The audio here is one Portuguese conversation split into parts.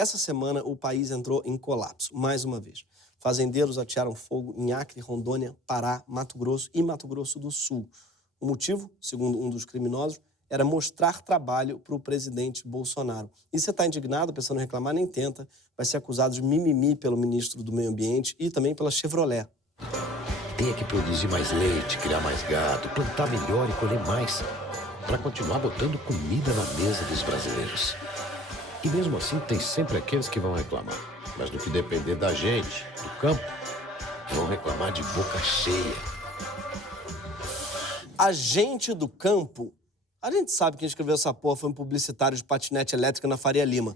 Essa semana, o país entrou em colapso, mais uma vez. Fazendeiros atearam fogo em Acre, Rondônia, Pará, Mato Grosso e Mato Grosso do Sul. O motivo, segundo um dos criminosos, era mostrar trabalho para o presidente Bolsonaro. E você está indignado, pensando em reclamar, nem tenta. Vai ser acusado de mimimi pelo ministro do Meio Ambiente e também pela Chevrolet. Tem que produzir mais leite, criar mais gado, plantar melhor e colher mais, para continuar botando comida na mesa dos brasileiros. E mesmo assim, tem sempre aqueles que vão reclamar. Mas no que depender da gente, do campo, vão reclamar de boca cheia. A gente do campo... A gente sabe que quem escreveu essa porra foi um publicitário de patinete elétrica na Faria Lima.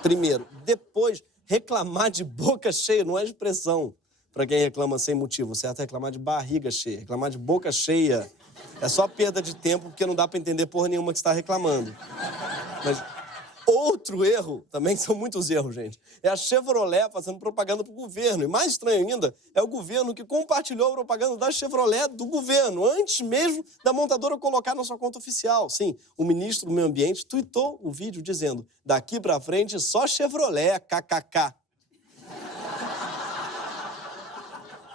Primeiro. Depois, reclamar de boca cheia não é expressão para quem reclama sem motivo. Certo é reclamar de barriga cheia. Reclamar de boca cheia é só perda de tempo, porque não dá para entender porra nenhuma que você está reclamando. Mas outro erro, também são muitos erros, gente, é a Chevrolet fazendo propaganda pro governo. E mais estranho ainda, é o governo que compartilhou a propaganda da Chevrolet do governo, antes mesmo da montadora colocar na sua conta oficial. Sim, o ministro do Meio Ambiente tuitou o vídeo dizendo: daqui pra frente só Chevrolet, kkk.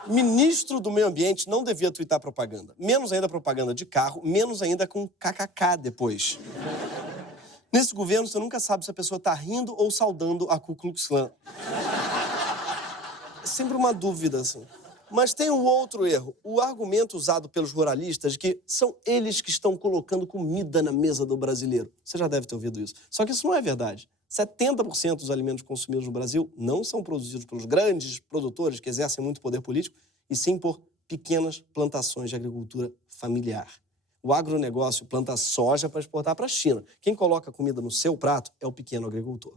Ministro do Meio Ambiente não devia tuitar propaganda. Menos ainda propaganda de carro, menos ainda com kkk depois. Nesse governo, você nunca sabe se a pessoa está rindo ou saudando a Ku Klux Klan. É sempre uma dúvida, assim. Mas tem um outro erro. O argumento usado pelos ruralistas de que são eles que estão colocando comida na mesa do brasileiro. Você já deve ter ouvido isso. Só que isso não é verdade. 70% dos alimentos consumidos no Brasil não são produzidos pelos grandes produtores que exercem muito poder político, e sim por pequenas plantações de agricultura familiar. O agronegócio planta soja para exportar para a China. Quem coloca comida no seu prato é o pequeno agricultor.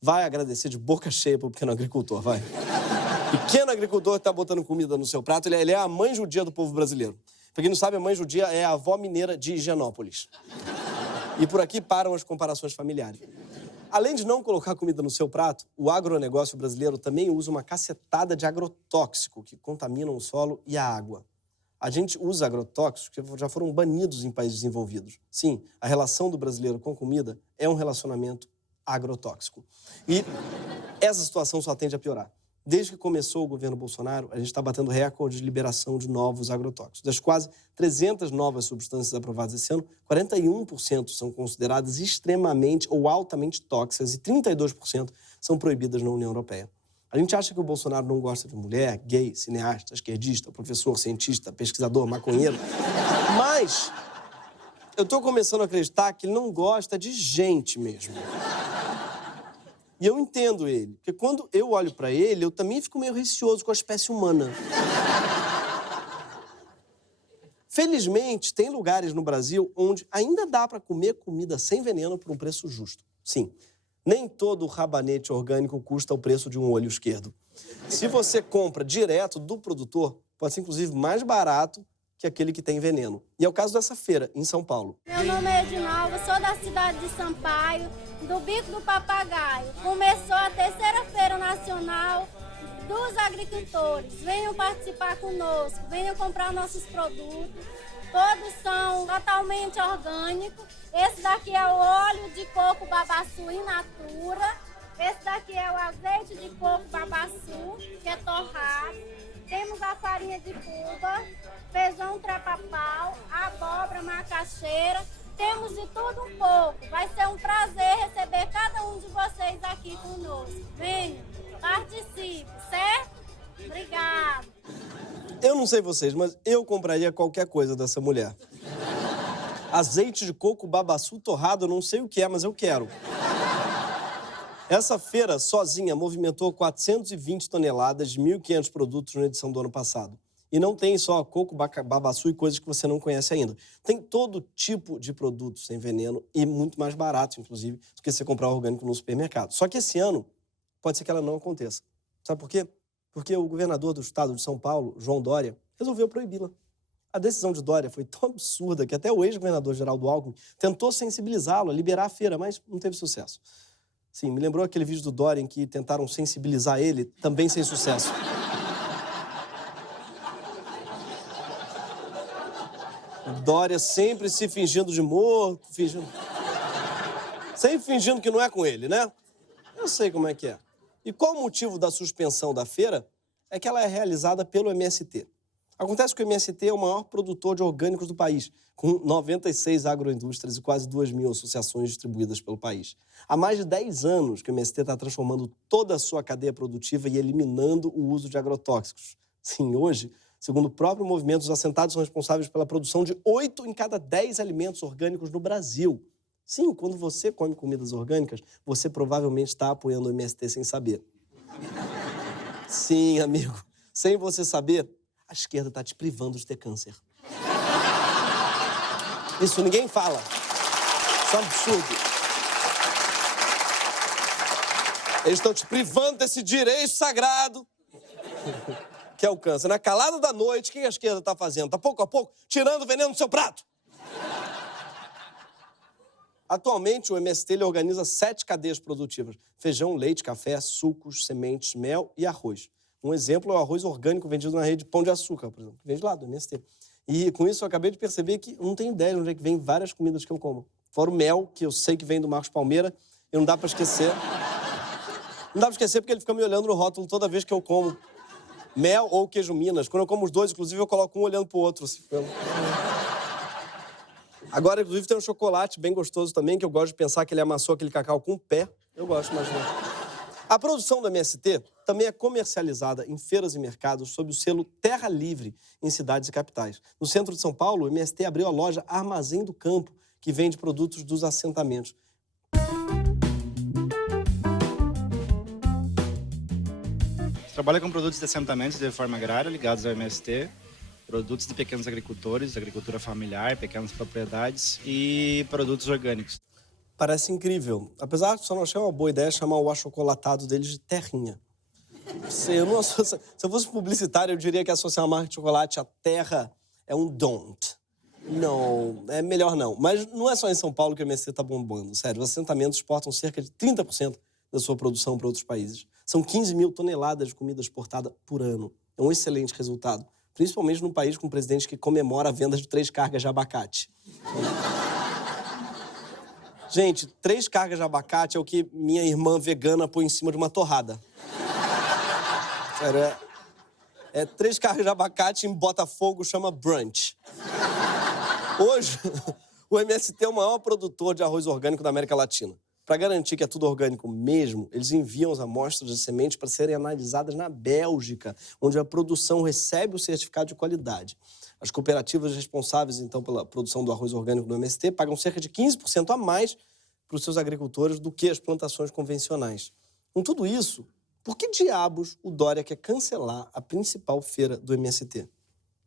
Vai agradecer de boca cheia para o pequeno agricultor, vai. Pequeno agricultor que está botando comida no seu prato, ele é a mãe judia do povo brasileiro. Para quem não sabe, a mãe judia é a avó mineira de Higienópolis. E por aqui param as comparações familiares. Além de não colocar comida no seu prato, o agronegócio brasileiro também usa uma cacetada de agrotóxico que contaminam o solo e a água. A gente usa agrotóxicos que já foram banidos em países desenvolvidos. Sim, a relação do brasileiro com comida é um relacionamento agrotóxico. E essa situação só tende a piorar. Desde que começou o governo Bolsonaro, a gente está batendo recorde de liberação de novos agrotóxicos. Das quase 300 novas substâncias aprovadas esse ano, 41% são consideradas extremamente ou altamente tóxicas e 32% são proibidas na União Europeia. A gente acha que o Bolsonaro não gosta de mulher, gay, cineasta, esquerdista, professor, cientista, pesquisador, maconheiro. Mas eu estou começando a acreditar que ele não gosta de gente mesmo. E eu entendo ele, porque quando eu olho para ele, eu também fico meio receoso com a espécie humana. Felizmente, tem lugares no Brasil onde ainda dá para comer comida sem veneno por um preço justo. Sim. Nem todo rabanete orgânico custa o preço de um olho esquerdo. Se você compra direto do produtor, pode ser inclusive mais barato que aquele que tem veneno. E é o caso dessa feira, em São Paulo. Meu nome é Edinalva, sou da cidade de Sampaio, do Bico do Papagaio. Começou a terceira Feira Nacional dos Agricultores. Venham participar conosco, venham comprar nossos produtos. Todos são totalmente orgânicos. Esse daqui é o óleo de coco babaçu in natura. Esse daqui é o azeite de coco babaçu, que é torrado. Temos a farinha de cuba, feijão trepapau, abóbora macaxeira. Temos de tudo um pouco. Vai ser um prazer receber cada um de vocês aqui conosco. Venham, participe, certo? Obrigada. Eu não sei vocês, mas eu compraria qualquer coisa dessa mulher. Azeite de coco babaçu torrado, eu não sei o que é, mas eu quero. Essa feira, sozinha, movimentou 420 toneladas de 1.500 produtos na edição do ano passado. E não tem só coco, babaçu e coisas que você não conhece ainda. Tem todo tipo de produto sem veneno e muito mais barato, inclusive, do que você comprar orgânico no supermercado. Só que esse ano, pode ser que ela não aconteça. Sabe por quê? Porque o governador do estado de São Paulo, João Dória, resolveu proibi-la. A decisão de Dória foi tão absurda que até o ex-governador Geraldo Alckmin tentou sensibilizá-lo a liberar a feira, mas não teve sucesso. Sim, me lembrou aquele vídeo do Dória em que tentaram sensibilizar ele, também sem sucesso. Dória sempre se fingindo de morto, fingindo... Sempre fingindo que não é com ele, né? Eu sei como é que é. E qual o motivo da suspensão da feira? É que ela é realizada pelo MST. Acontece que o MST é o maior produtor de orgânicos do país, com 96 agroindústrias e quase 2.000 associações distribuídas pelo país. Há mais de 10 anos que o MST está transformando toda a sua cadeia produtiva e eliminando o uso de agrotóxicos. Sim, hoje, segundo o próprio movimento, os assentados são responsáveis pela produção de 8 em cada 10 alimentos orgânicos no Brasil. Sim, quando você come comidas orgânicas, você provavelmente está apoiando o MST sem saber. Sim, amigo, sem você saber, a esquerda está te privando de ter câncer. Isso ninguém fala. Isso é um absurdo. Eles estão te privando desse direito sagrado, que é o câncer. Na calada da noite, o que a esquerda está fazendo? Está pouco a pouco tirando o veneno do seu prato. Atualmente, o MST ele organiza 7 cadeias produtivas: feijão, leite, café, sucos, sementes, mel e arroz. Um exemplo é o arroz orgânico vendido na rede Pão de Açúcar, por exemplo, que vem de lá, do MST. E com isso eu acabei de perceber que eu não tenho ideia de onde é que vem várias comidas que eu como. Fora o mel, que eu sei que vem do Marcos Palmeira, e não dá pra esquecer. Não dá pra esquecer porque ele fica me olhando no rótulo toda vez que eu como mel ou queijo Minas. Quando eu como os dois, inclusive, eu coloco um olhando pro outro. Assim, Agora, inclusive, tem um chocolate bem gostoso também, que eu gosto de pensar que ele amassou aquele cacau com o pé. Eu gosto de imaginar. A produção do MST também é comercializada em feiras e mercados sob o selo Terra Livre em cidades e capitais. No centro de São Paulo, o MST abriu a loja Armazém do Campo, que vende produtos dos assentamentos. Trabalha com produtos de assentamentos de reforma agrária ligados ao MST, produtos de pequenos agricultores, agricultura familiar, pequenas propriedades e produtos orgânicos. Parece incrível. Apesar de só não achei uma boa ideia chamar o achocolatado deles de terrinha. Se eu fosse publicitário, eu diria que associar a marca de chocolate à terra é um don't. Não, é melhor não. Mas não é só em São Paulo que o MST tá bombando. Sério, os assentamentos exportam cerca de 30% da sua produção para outros países. São 15.000 toneladas de comida exportada por ano. É um excelente resultado. Principalmente num país com um presidente que comemora a venda de 3 cargas de abacate. Gente, 3 cargas de abacate é o que minha irmã vegana põe em cima de uma torrada. Sério, é 3 cargas de abacate em Botafogo, chama brunch. Hoje, o MST é o maior produtor de arroz orgânico da América Latina. Para garantir que é tudo orgânico mesmo, eles enviam as amostras de sementes para serem analisadas na Bélgica, onde a produção recebe o certificado de qualidade. As cooperativas responsáveis, então, pela produção do arroz orgânico do MST pagam cerca de 15% a mais para os seus agricultores do que as plantações convencionais. Com tudo isso, por que diabos o Dória quer cancelar a principal feira do MST?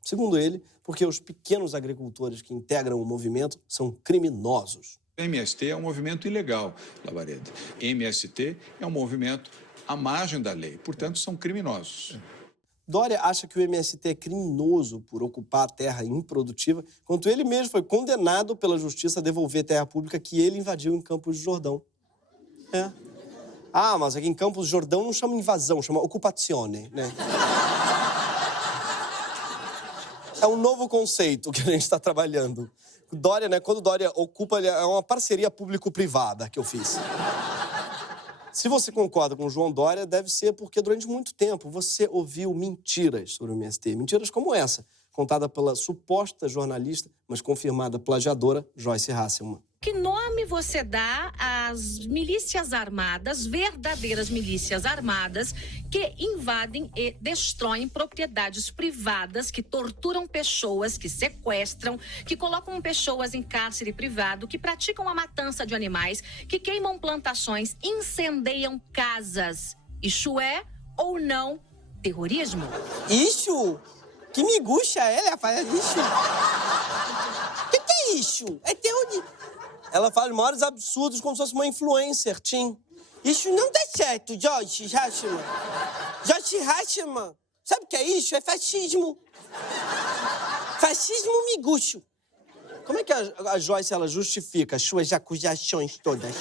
Segundo ele, porque os pequenos agricultores que integram o movimento são criminosos. MST é um movimento ilegal, Labareda. MST é um movimento à margem da lei, portanto, são criminosos. Dória acha que o MST é criminoso por ocupar a terra improdutiva, enquanto ele mesmo foi condenado pela justiça a devolver terra pública que ele invadiu em Campos do Jordão. É. Ah, mas aqui em Campos do Jordão não chama invasão, chama occupazione, né? É um novo conceito que a gente está trabalhando. Dória, né? Quando Dória ocupa, é uma parceria público-privada que eu fiz. Se você concorda com o João Dória, deve ser porque durante muito tempo você ouviu mentiras sobre o MST. Mentiras como essa, contada pela suposta jornalista, mas confirmada plagiadora, Joyce Hasselman. Que nome você dá às milícias armadas, verdadeiras milícias armadas, que invadem e destroem propriedades privadas, que torturam pessoas, que sequestram, que colocam pessoas em cárcere privado, que praticam a matança de animais, que queimam plantações, incendeiam casas? Isso é ou não terrorismo? Isso? Que me gusta ela fala isso. Que é isso? É terrorismo. Ela fala os maiores absurdos como se fosse uma influencer, Tim. Isso não dá certo, Joyce Hasselman. Joyce Hasselman. Sabe o que é isso? É fascismo. Fascismo miguxo. Como é que a Joyce ela justifica as suas acusações todas?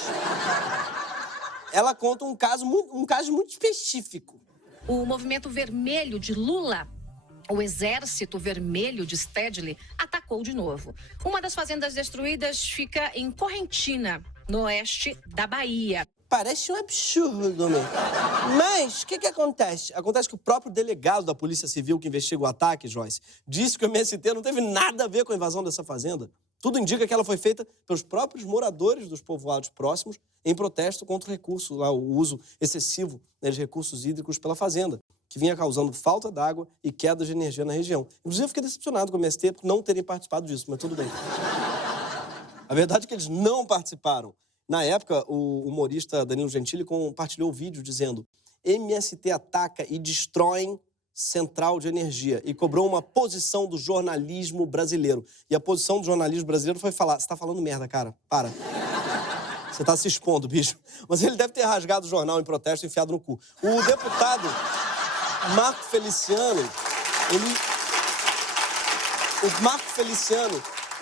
Ela conta um caso muito específico. O movimento vermelho de Lula, o Exército Vermelho de Stedley, atacou de novo. Uma das fazendas destruídas fica em Correntina, no oeste da Bahia. Parece um absurdo, meu. Mas o que acontece? Acontece que o próprio delegado da Polícia Civil que investiga o ataque, Joyce, disse que o MST não teve nada a ver com a invasão dessa fazenda. Tudo indica que ela foi feita pelos próprios moradores dos povoados próximos em protesto contra o recurso, lá, o uso excessivo, né, de recursos hídricos pela fazenda, que vinha causando falta d'água e quedas de energia na região. Inclusive, eu fiquei decepcionado com o MST por não terem participado disso, mas tudo bem. A verdade é que eles não participaram. Na época, o humorista Danilo Gentili compartilhou o vídeo dizendo: MST ataca e destrói central de energia, e cobrou uma posição do jornalismo brasileiro. E a posição do jornalismo brasileiro foi falar: você tá falando merda, cara, para. Você tá se expondo, bicho. Mas ele deve ter rasgado o jornal em protesto e enfiado no cu. O deputado Marco Feliciano,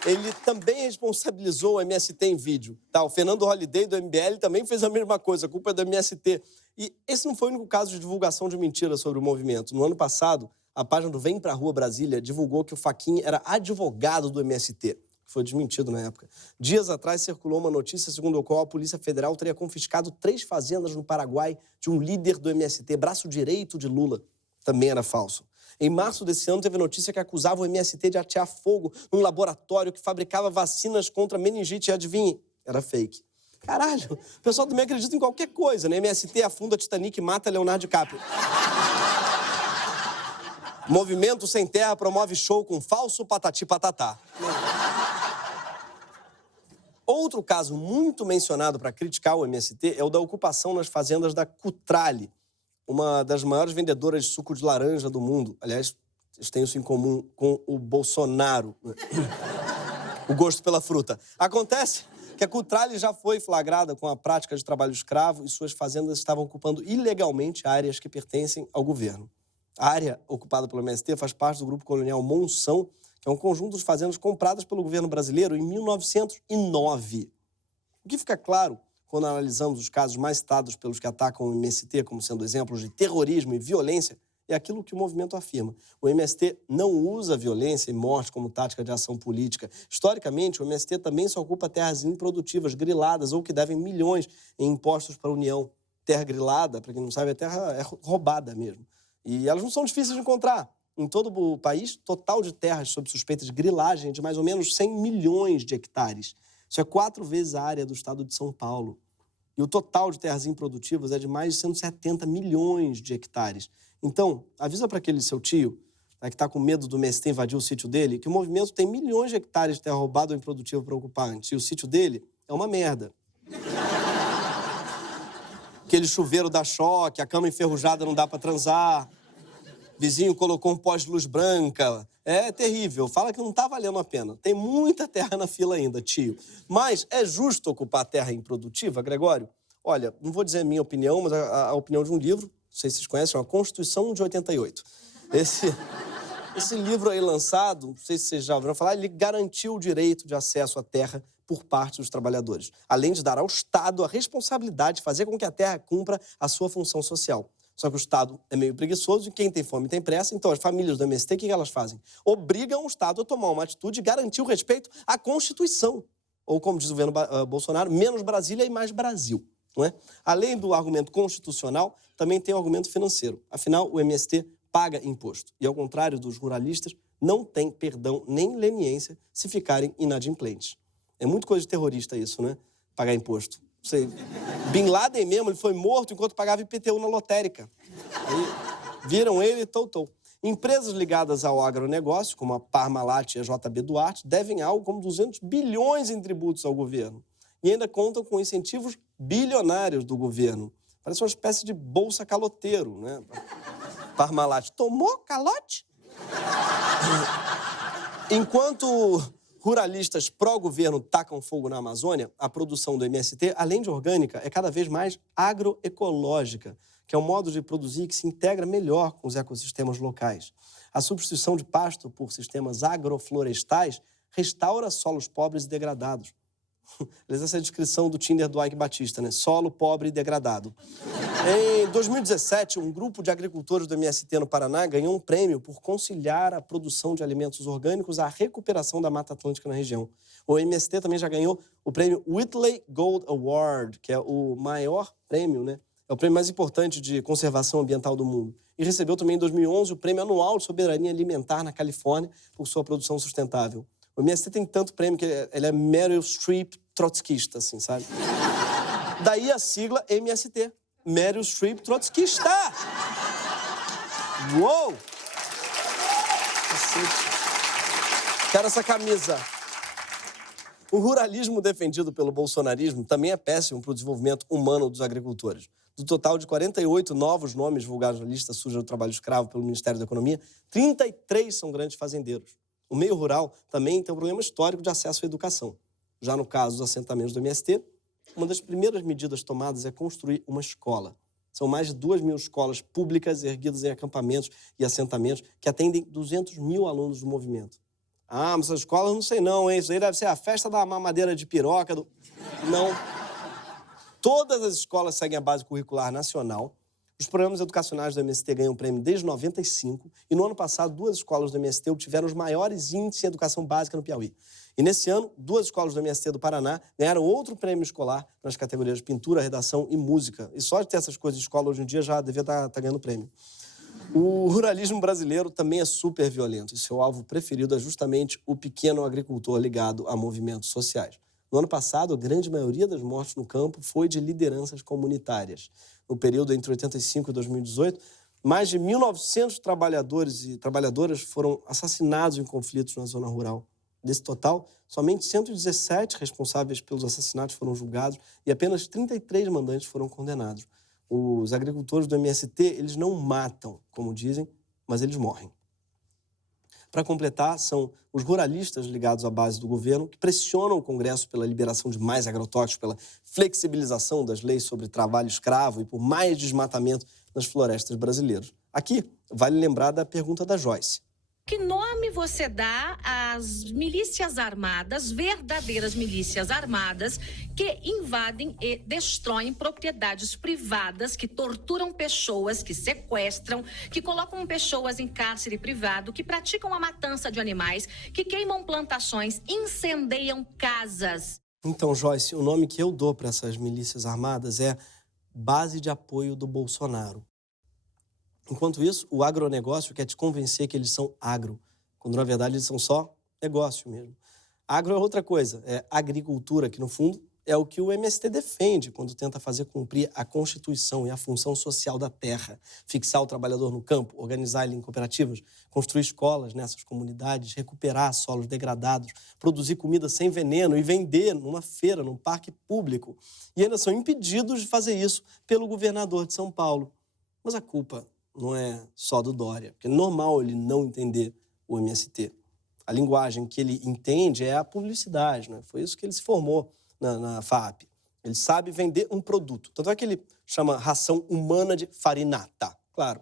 ele também responsabilizou o MST em vídeo. Tá? O Fernando Holliday, do MBL, também fez a mesma coisa. A culpa é do MST. E esse não foi o único caso de divulgação de mentiras sobre o movimento. No ano passado, a página do Vem Pra Rua Brasília divulgou que o Fachin era advogado do MST. Que foi desmentido na época. Dias atrás, circulou uma notícia segundo a qual a Polícia Federal teria confiscado 3 fazendas no Paraguai de um líder do MST, braço direito de Lula. Também era falso. Em março desse ano, teve notícia que acusava o MST de atear fogo num laboratório que fabricava vacinas contra meningite. E adivinhe, era fake. Caralho, o pessoal também acredita em qualquer coisa, né? MST afunda Titanic e mata Leonardo DiCaprio. Movimento Sem Terra promove show com falso patati patatá. Outro caso muito mencionado para criticar o MST é o da ocupação nas fazendas da Cutrale, uma das maiores vendedoras de suco de laranja do mundo. Aliás, eles têm isso em comum com o Bolsonaro. O gosto pela fruta. Acontece que a Cutrale já foi flagrada com a prática de trabalho escravo e suas fazendas estavam ocupando ilegalmente áreas que pertencem ao governo. A área ocupada pelo MST faz parte do grupo colonial Monção, que é um conjunto de fazendas compradas pelo governo brasileiro em 1909. O que fica claro quando analisamos os casos mais citados pelos que atacam o MST como sendo exemplos de terrorismo e violência, é aquilo que o movimento afirma. O MST não usa violência e morte como tática de ação política. Historicamente, o MST também só ocupa terras improdutivas, griladas ou que devem milhões em impostos para a União. Terra grilada, para quem não sabe, é roubada mesmo. E elas não são difíceis de encontrar. Em todo o país, total de terras sob suspeita de grilagem é de mais ou menos 100 milhões de hectares. Isso é 4 vezes a área do estado de São Paulo. E o total de terras improdutivas é de mais de 170 milhões de hectares. Então, avisa para aquele seu tio, que está com medo do MST invadir o sítio dele, que o movimento tem milhões de hectares de terra roubada ou improdutiva para ocupar antes. E o sítio dele é uma merda. Aquele chuveiro dá choque, a cama enferrujada não dá para transar. Vizinho colocou um pós de luz branca. É terrível. Fala que não tá valendo a pena. Tem muita terra na fila ainda, tio. Mas é justo ocupar terra improdutiva, Gregório? Olha, não vou dizer a minha opinião, mas a opinião de um livro, não sei se vocês conhecem, é uma Constituição de 88. Esse livro aí lançado, não sei se vocês já ouviram falar, ele garantiu o direito de acesso à terra por parte dos trabalhadores, além de dar ao Estado a responsabilidade de fazer com que a terra cumpra a sua função social. Só que o Estado é meio preguiçoso e quem tem fome tem pressa. Então, as famílias do MST, o que elas fazem? Obrigam o Estado a tomar uma atitude e garantir o respeito à Constituição. Ou, como diz o governo Bolsonaro, menos Brasília e mais Brasil. Não é? Além do argumento constitucional, também tem o argumento financeiro. Afinal, o MST paga imposto. E, ao contrário dos ruralistas, não tem perdão nem leniência se ficarem inadimplentes. É muito coisa de terrorista isso, né? Pagar imposto. Sei, Bin Laden mesmo, ele foi morto enquanto pagava IPTU na lotérica. Aí viram ele e toutou. Empresas ligadas ao agronegócio, como a Parmalat e a JB Duarte, devem algo como 200 bilhões em tributos ao governo. E ainda contam com incentivos bilionários do governo. Parece uma espécie de bolsa caloteiro, né? Parmalat tomou calote? Enquanto ruralistas pró-governo tacam fogo na Amazônia, a produção do MST, além de orgânica, é cada vez mais agroecológica, que é um modo de produzir que se integra melhor com os ecossistemas locais. A substituição de pasto por sistemas agroflorestais restaura solos pobres e degradados. Essa é a descrição do Tinder do Ike Batista, né? Solo, pobre e degradado. Em 2017, um grupo de agricultores do MST no Paraná ganhou um prêmio por conciliar a produção de alimentos orgânicos à recuperação da Mata Atlântica na região. O MST também já ganhou o prêmio Whitley Gold Award, que é o maior prêmio, né? É o prêmio mais importante de conservação ambiental do mundo. E recebeu também em 2011 o Prêmio Anual de Soberania Alimentar na Califórnia por sua produção sustentável. O MST tem tanto prêmio que ele é Meryl Streep trotskista, assim, sabe? Daí a sigla MST. Meryl Streep trotskista! Uou! Quero essa camisa. O ruralismo defendido pelo bolsonarismo também é péssimo para o desenvolvimento humano dos agricultores. Do total de 48 novos nomes divulgados na lista suja do trabalho escravo pelo Ministério da Economia, 33 são grandes fazendeiros. O meio rural também tem um problema histórico de acesso à educação. Já no caso dos assentamentos do MST, uma das primeiras medidas tomadas é construir uma escola. São mais de 2.000 escolas públicas erguidas em acampamentos e assentamentos que atendem 200.000 alunos do movimento. Ah, mas essas escolas não sei não, hein? Isso aí deve ser a festa da mamadeira de piroca do... Não. Todas as escolas seguem a base curricular nacional. Os programas educacionais do MST ganham prêmio desde 95 e no ano passado 2 escolas do MST obtiveram os maiores índices em educação básica no Piauí. E nesse ano, 2 escolas do MST do Paraná ganharam outro prêmio escolar nas categorias de pintura, redação e música. E só de ter essas coisas de escola hoje em dia já devia estar ganhando prêmio. O ruralismo brasileiro também é super violento e seu alvo preferido é justamente o pequeno agricultor ligado a movimentos sociais. No ano passado, a grande maioria das mortes no campo foi de lideranças comunitárias. No período entre 85 e 2018, mais de 1.900 trabalhadores e trabalhadoras foram assassinados em conflitos na zona rural. Desse total, somente 117 responsáveis pelos assassinatos foram julgados e apenas 33 mandantes foram condenados. Os agricultores do MST, eles não matam, como dizem, mas eles morrem. Para completar, são os ruralistas ligados à base do governo que pressionam o Congresso pela liberação de mais agrotóxicos, pela flexibilização das leis sobre trabalho escravo e por mais desmatamento nas florestas brasileiras. Aqui, vale lembrar da pergunta da Joyce. Que nome você dá às milícias armadas, verdadeiras milícias armadas, que invadem e destroem propriedades privadas, que torturam pessoas, que sequestram, que colocam pessoas em cárcere privado, que praticam a matança de animais, que queimam plantações, incendeiam casas? Então, Joyce, o nome que eu dou para essas milícias armadas é Base de Apoio do Bolsonaro. Enquanto isso, o agronegócio quer te convencer que eles são agro, quando na verdade eles são só negócio mesmo. Agro é outra coisa, é agricultura, que no fundo é o que o MST defende quando tenta fazer cumprir a Constituição e a função social da terra, fixar o trabalhador no campo, organizar ele em cooperativas, construir escolas nessas comunidades, recuperar solos degradados, produzir comida sem veneno e vender numa feira, num parque público. E ainda são impedidos de fazer isso pelo governador de São Paulo. Mas a culpa não é só do Dória, porque é normal ele não entender o MST. A linguagem que ele entende é a publicidade, né? Foi isso que ele se formou na FAAP. Ele sabe vender um produto. Tanto é que ele chama ração humana de farinata. Claro.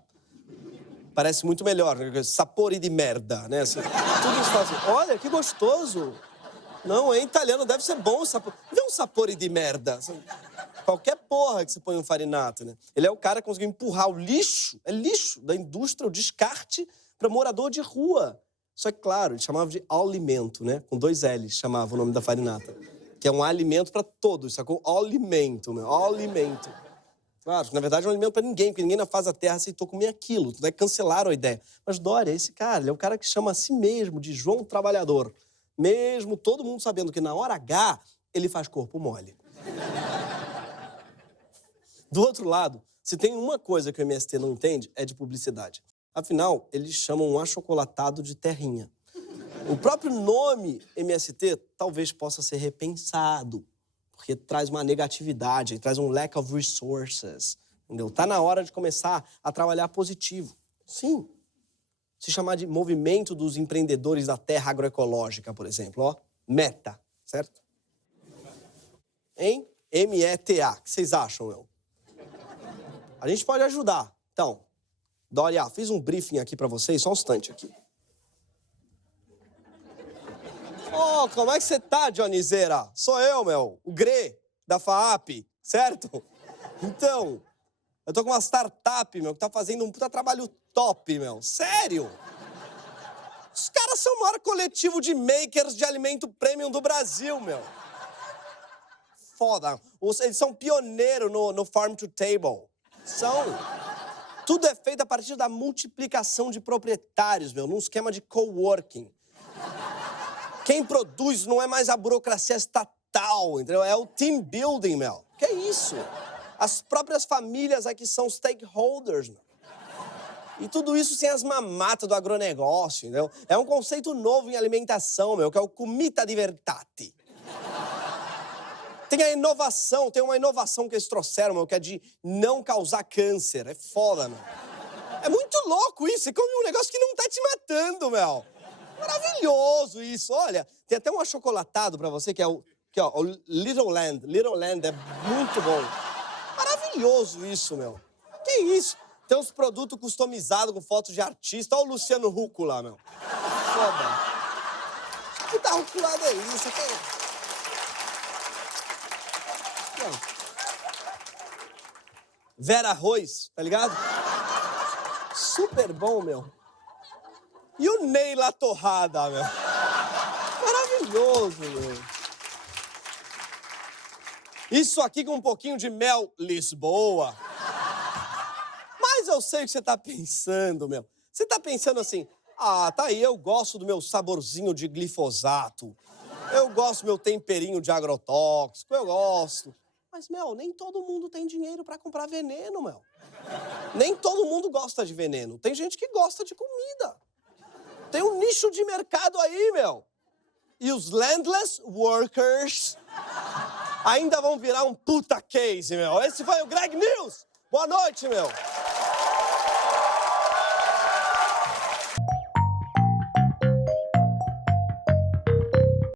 Parece muito melhor, né? Sapore di merda, né? Assim, tudo isso fala assim, olha, que gostoso. Não, é italiano, deve ser bom o sapore. Vê um sapore di merda. Assim, qualquer porra que você põe um farinato, né? Ele é o cara que conseguiu empurrar o lixo, da indústria, o descarte, para morador de rua. Só que, claro, ele chamava de alimento, né? Com 2 L's chamava o nome da farinata. Que é um alimento para todos, sacou? Alimento, meu. Alimento. Claro, na verdade é um alimento para ninguém, porque ninguém na face da terra aceitou comer aquilo. Tudo é que cancelaram a ideia. Mas Dória, esse cara, ele é o cara que chama a si mesmo de João Trabalhador. Mesmo todo mundo sabendo que na hora H ele faz corpo mole. Do outro lado, se tem uma coisa que o MST não entende, é de publicidade. Afinal, eles chamam um achocolatado de terrinha. O próprio nome MST talvez possa ser repensado, porque traz uma negatividade, traz um lack of resources, entendeu? Tá na hora de começar a trabalhar positivo. Sim. Se chamar de Movimento dos Empreendedores da Terra Agroecológica, por exemplo, ó. META, certo? Hein? META. O que vocês acham, meu? A gente pode ajudar. Então, Dória, fiz um briefing aqui pra vocês, só um instante aqui. Oh, como é que você tá, Dionizeira? Sou eu, meu, o Gre, da FAAP, certo? Então, eu tô com uma startup, meu, que tá fazendo um puta trabalho top, meu. Sério? Os caras são o maior coletivo de makers de alimento premium do Brasil, meu. Foda. Eles são pioneiros no farm to table. São. Tudo é feito a partir da multiplicação de proprietários, meu, num esquema de coworking. Quem produz não é mais a burocracia estatal, entendeu? É o team building, meu. Que é isso? As próprias famílias aqui são stakeholders, meu. E tudo isso sem as mamatas do agronegócio, entendeu? É um conceito novo em alimentação, meu, que é o comida di verdade. Tem uma inovação que eles trouxeram, meu, que é de não causar câncer. É foda, meu. É muito louco isso. Você come um negócio que não tá te matando, meu. Maravilhoso isso. Olha, tem até um achocolatado pra você, que é o Little Land. Little Land é muito bom. Maravilhoso isso, meu. Que isso? Tem uns produtos customizados com fotos de artista. Olha o Luciano Huck lá, meu. Foda. Que tá ruculado é isso? Vera Arroz, tá ligado? Super bom, meu. E o Ney La Torrada, meu. Maravilhoso, meu. Isso aqui com um pouquinho de mel Lisboa. Mas eu sei o que você tá pensando, meu. Você tá pensando assim, ah, tá aí, eu gosto do meu saborzinho de glifosato. Eu gosto do meu temperinho de agrotóxico, eu gosto. Mas, meu, nem todo mundo tem dinheiro pra comprar veneno, meu. Nem todo mundo gosta de veneno. Tem gente que gosta de comida. Tem um nicho de mercado aí, meu. E os landless workers ainda vão virar um puta case, meu. Esse foi o Greg News. Boa noite, meu.